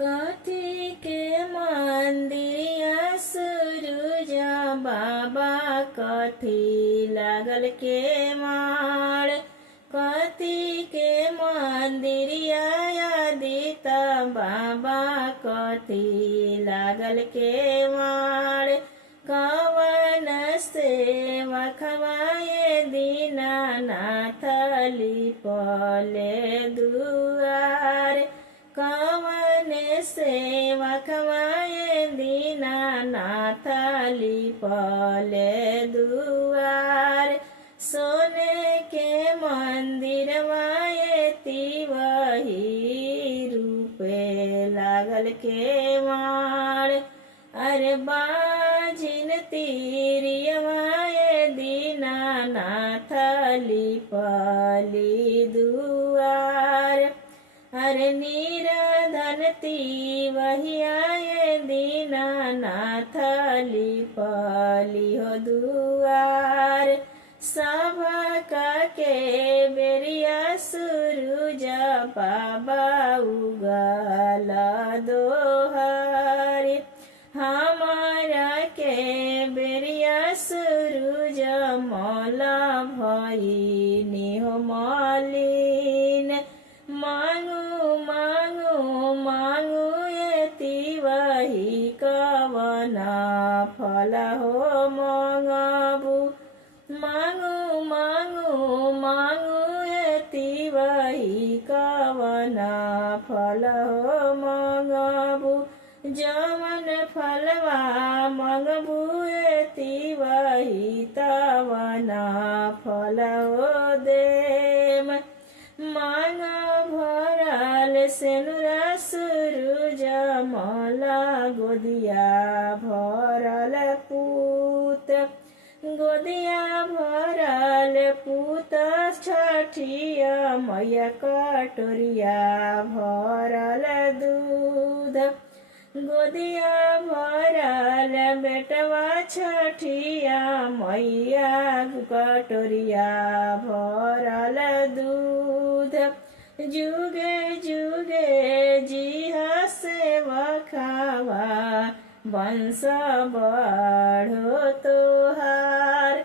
कथी के मंदिरिया सुरुजा बाबा कथी लागल के मार। कथी के मंदिरिया आदिता बाबा कथी लागल के मार। कवन सेवा खवाए दीनानाथ लिपले दुआर। कवन सेवा खवाए दीनानाथ लिपले दुआर। सोने के मंदिर वायती वही रूपे लागल के मार। अरे बाजिन तीरियवाए दीनानाथ लिपली दुआर। अरे नीराधन ती वही आए दीनानाथ लिपली हो दुआर। सभा के बेरिया सुरुजा बाबा उगल दोहार। हमारा के बेरिया सुरुज मौला भईनी हो मलिन। मांगू मांगू मांगू एती वही कवना फल हो मंगबू। मांगू मांगू मांगू एती वही कवना फल हो मंगबू। जवन फलवा मंगबू एती वही तवना फल हो देम। मांग भरल सेनुरा सुरुज मौला गोदिया भरल पूत। गोदिया भरल पूत छठिया मैया कटोरिया भरल दूध। गोदिया भरल बेटवा छठिया मैया कटोरिया भरल दूध। जुगे जुगे जिहा सेवा खावा वंश बढ़ो तोहार।